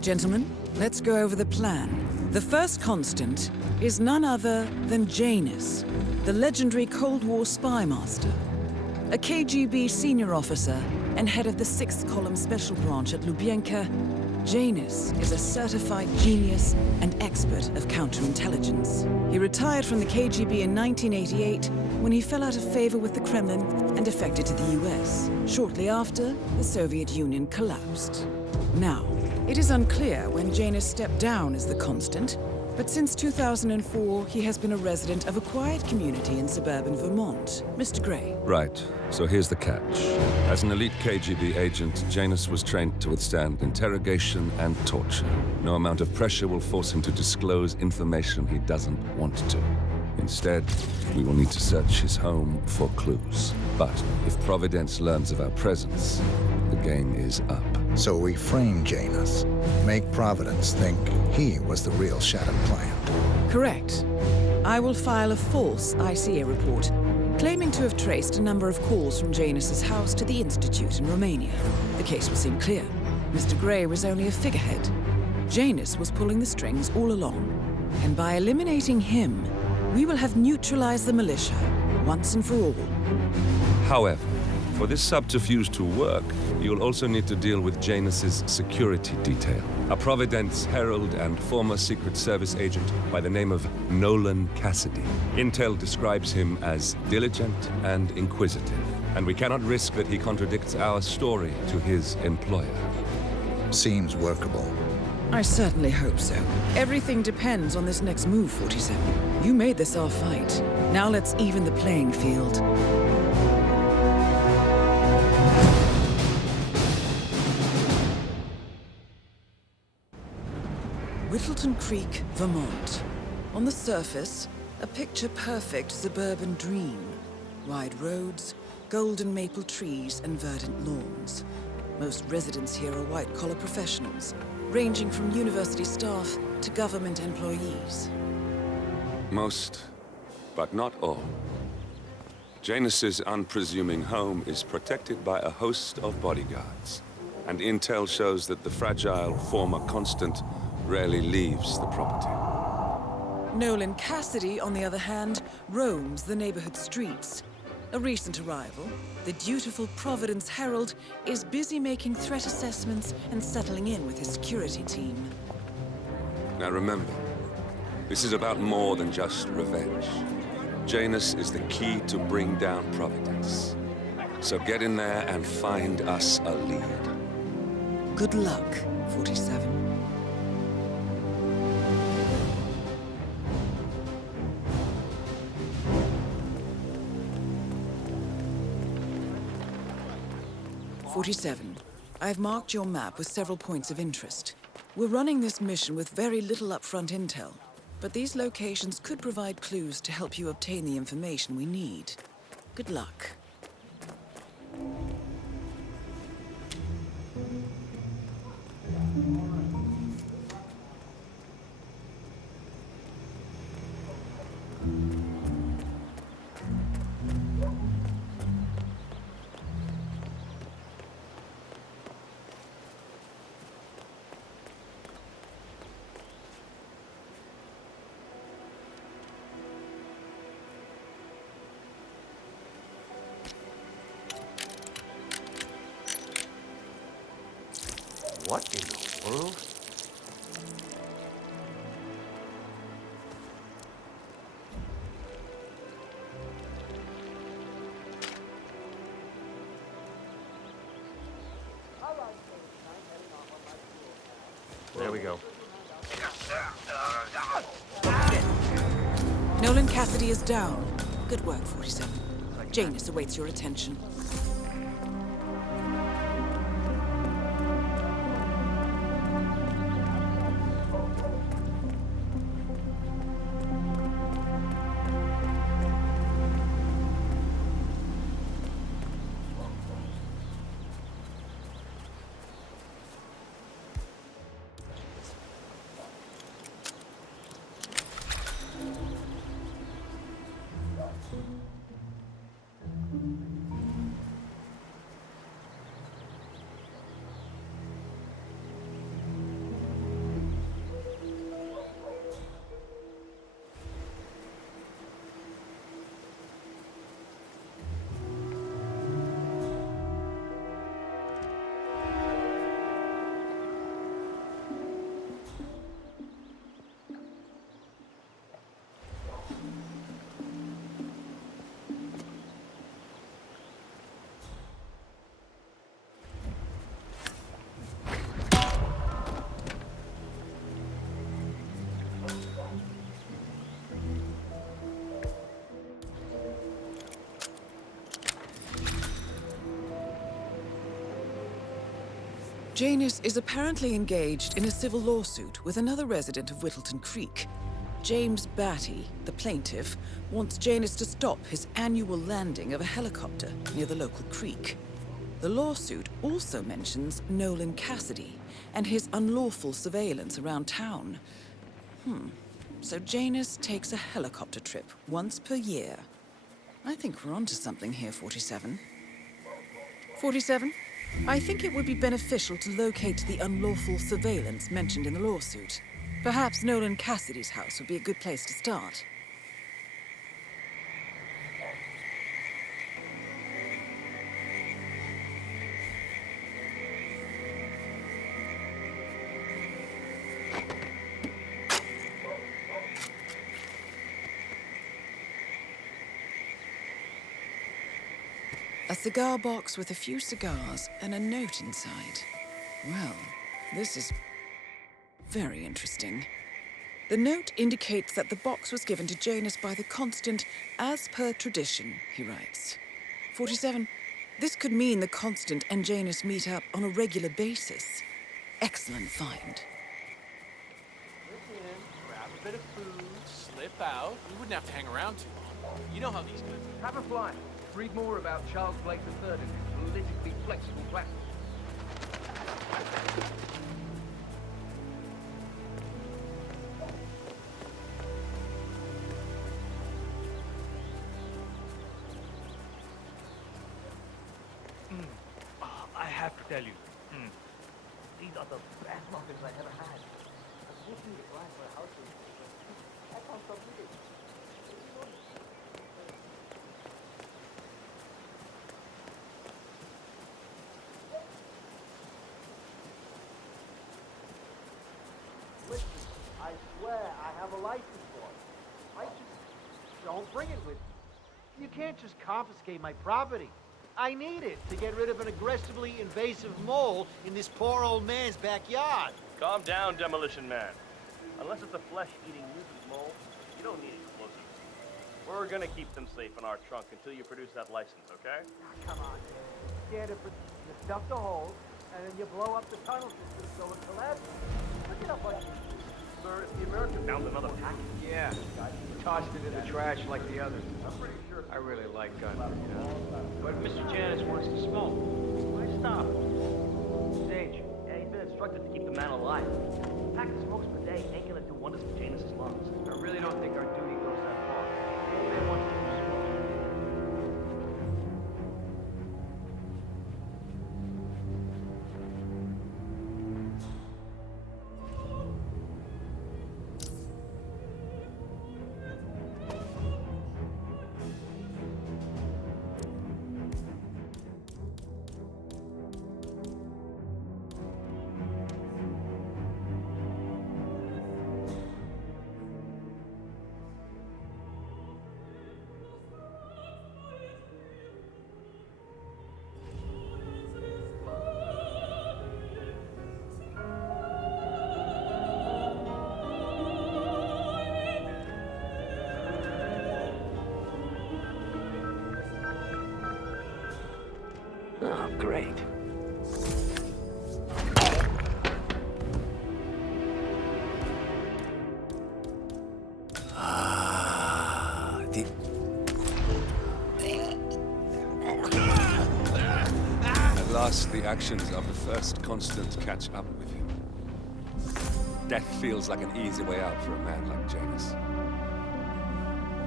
Gentlemen, let's go over the plan. The first constant is none other than Janus, the legendary Cold War spy master. A KGB senior officer and head of the 6th Column Special Branch at Lubyanka, Janus is a certified genius and expert of counterintelligence. He retired from the KGB in 1988 when he fell out of favor with the Kremlin and defected to the US. Shortly after, the Soviet Union collapsed. Now, it is unclear when Janus stepped down as the constant, but since 2004, he has been a resident of a quiet community in suburban Vermont. Mr. Gray. Right. So here's the catch. As an elite KGB agent, Janus was trained to withstand interrogation and torture. No amount of pressure will force him to disclose information he doesn't want to. Instead, we will need to search his home for clues. But if Providence learns of our presence, the game is up. So we frame Janus, make Providence think he was the real shattered plant. Correct. I will file a false ICA report, claiming to have traced a number of calls from Janus's house to the Institute in Romania. The case will seem clear. Mr. Gray was only a figurehead. Janus was pulling the strings all along. And by eliminating him, we will have neutralized the militia, once and for all. However, for this subterfuge to work, you'll also need to deal with Janus's security detail. A Providence herald and former Secret Service agent by the name of Nolan Cassidy. Intel describes him as diligent and inquisitive, and we cannot risk that he contradicts our story to his employer. Seems workable. I certainly hope so. Everything depends on this next move, 47. You made this our fight. Now let's even the playing field. Whittleton Creek, Vermont. On the surface, a picture-perfect suburban dream. Wide roads, golden maple trees, and verdant lawns. Most residents here are white-collar professionals, ranging from university staff to government employees. Most, but not all. Janus's unpresuming home is protected by a host of bodyguards, and intel shows that the fragile former constant rarely leaves the property. Nolan Cassidy, on the other hand, roams the neighborhood streets. A recent arrival, the dutiful Providence Herald is busy making threat assessments and settling in with his security team. Now remember, this is about more than just revenge. Janus is the key to bring down Providence. So get in there and find us a lead. Good luck, 47. I've marked your map with several points of interest. We're running this mission with very little upfront intel, but these locations could provide clues to help you obtain the information we need. Good luck. What in the world? There we go. Nolan Cassidy is down. Good work, 47. Janus awaits your attention. Janus is apparently engaged in a civil lawsuit with another resident of Whittleton Creek. James Batty, the plaintiff, wants Janus to stop his annual landing of a helicopter near the local creek. The lawsuit also mentions Nolan Cassidy and his unlawful surveillance around town. So Janus takes a helicopter trip once per year. I think we're onto something here, 47. 47? I think it would be beneficial to locate the unlawful surveillance mentioned in the lawsuit. Perhaps Nolan Cassidy's house would be a good place to start. A cigar box with a few cigars and a note inside. Well, this is very interesting. The note indicates that the box was given to Janus by the Constant as per tradition, he writes. 47. This could mean the Constant and Janus meet up on a regular basis. Excellent find. Slip in, grab a bit of food, slip out. We wouldn't have to hang around too long. You know how these guys are. Have a fly. Read more about Charles Blake III and his politically flexible platform. I have to tell you, these are the best muffins I ever had. Listen, I swear I have a license for it. I just don't bring it with me. You can't just confiscate my property. I need it to get rid of an aggressively invasive mole in this poor old man's backyard. Calm down, Demolition Man. Unless it's a flesh-eating mutant mole, you don't need explosives. We're gonna keep them safe in our trunk until you produce that license, okay? Come on, man. Scared of you stuff the hole, and then you blow up the tunnel system so it collapses. Look at how much. Sir, if the Americans found another package. Yeah, tossed it in the trash like the others. I'm pretty sure. I really like guns, you know. But Mr. Janus wants to smoke. Why stop? Sage. Yeah, he's been instructed to keep the man alive. A pack of smokes per day ain't gonna do wonders for Janus's lungs. I really don't think our duty goes that far. They want to do smoke. Oh, great. At last, the actions of the first Constant catch up with him. Death feels like an easy way out for a man like Janus.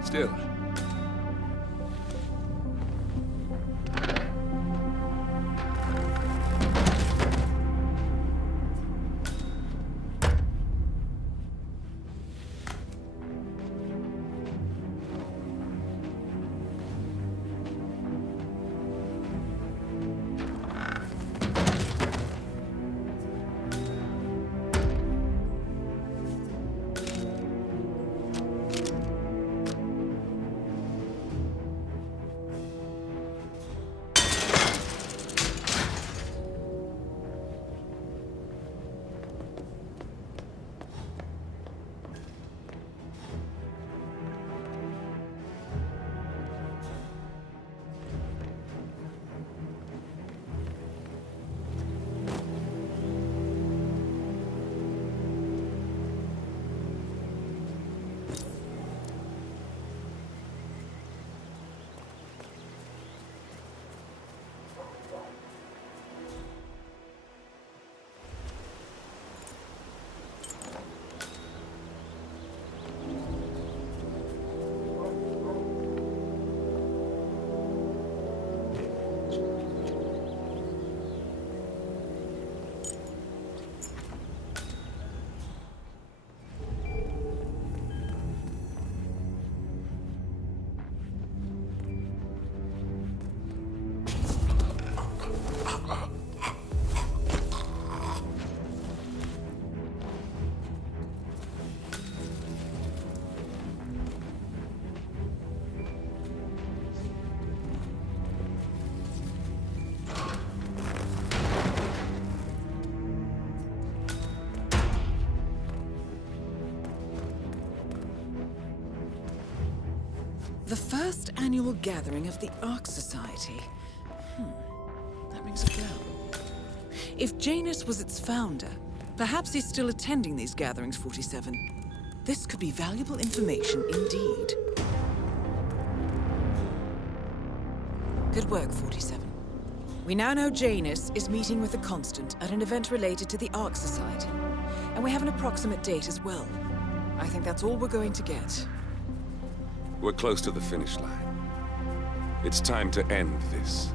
Still, The first annual gathering of the Ark Society. That rings a bell. If Janus was its founder, perhaps he's still attending these gatherings, 47. This could be valuable information indeed. Good work, 47. We now know Janus is meeting with the Constant at an event related to the Ark Society. And we have an approximate date as well. I think that's all we're going to get. We're close to the finish line. It's time to end this.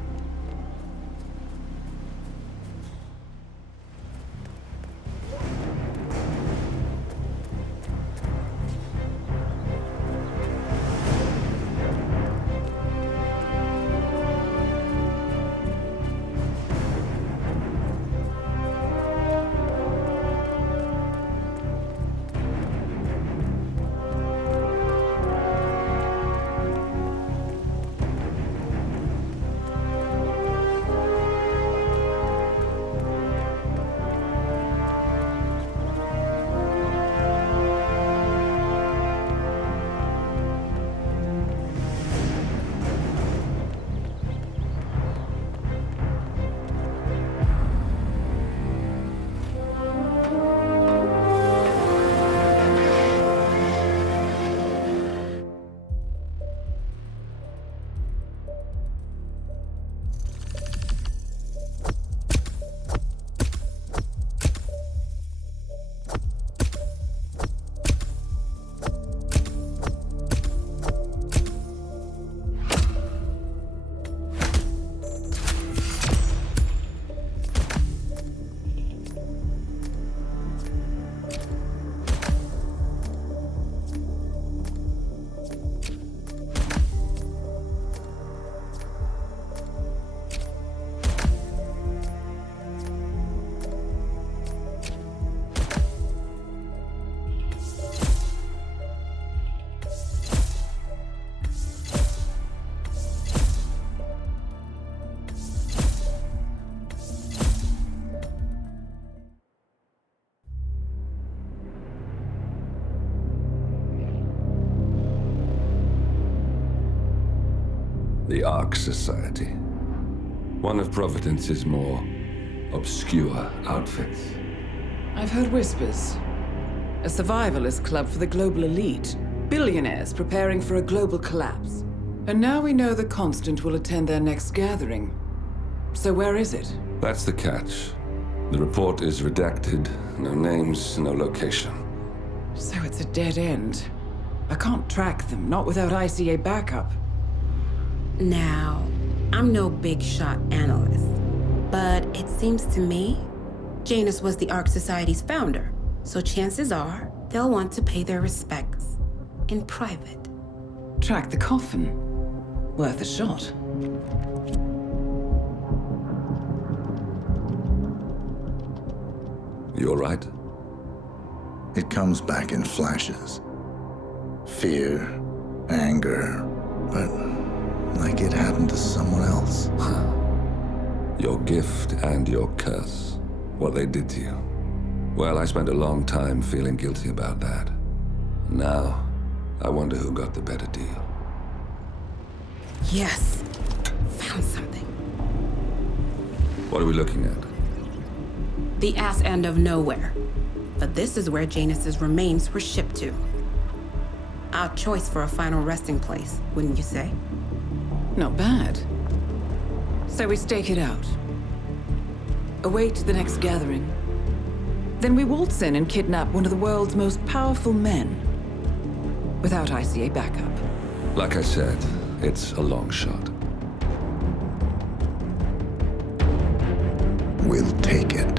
The Ark Society. One of Providence's more obscure outfits. I've heard whispers. A survivalist club for the global elite. Billionaires preparing for a global collapse. And now we know the Constant will attend their next gathering. So where is it? That's the catch. The report is redacted. No names, no location. So it's a dead end. I can't track them, not without ICA backup. Now, I'm no big shot analyst, but it seems to me Janus was the Ark Society's founder, so chances are they'll want to pay their respects in private. Track the coffin. Worth a shot. You all right? It comes back in flashes. Fear, anger, but like it happened to someone else. Your gift and your curse. What they did to you. Well, I spent a long time feeling guilty about that. Now, I wonder who got the better deal. Yes, found something. What are we looking at? The ass end of nowhere. But this is where Janus's remains were shipped to. Our choice for a final resting place, wouldn't you say? Not bad. So we stake it out. Await the next gathering. Then we waltz in and kidnap one of the world's most powerful men. Without ICA backup. Like I said, it's a long shot. We'll take it.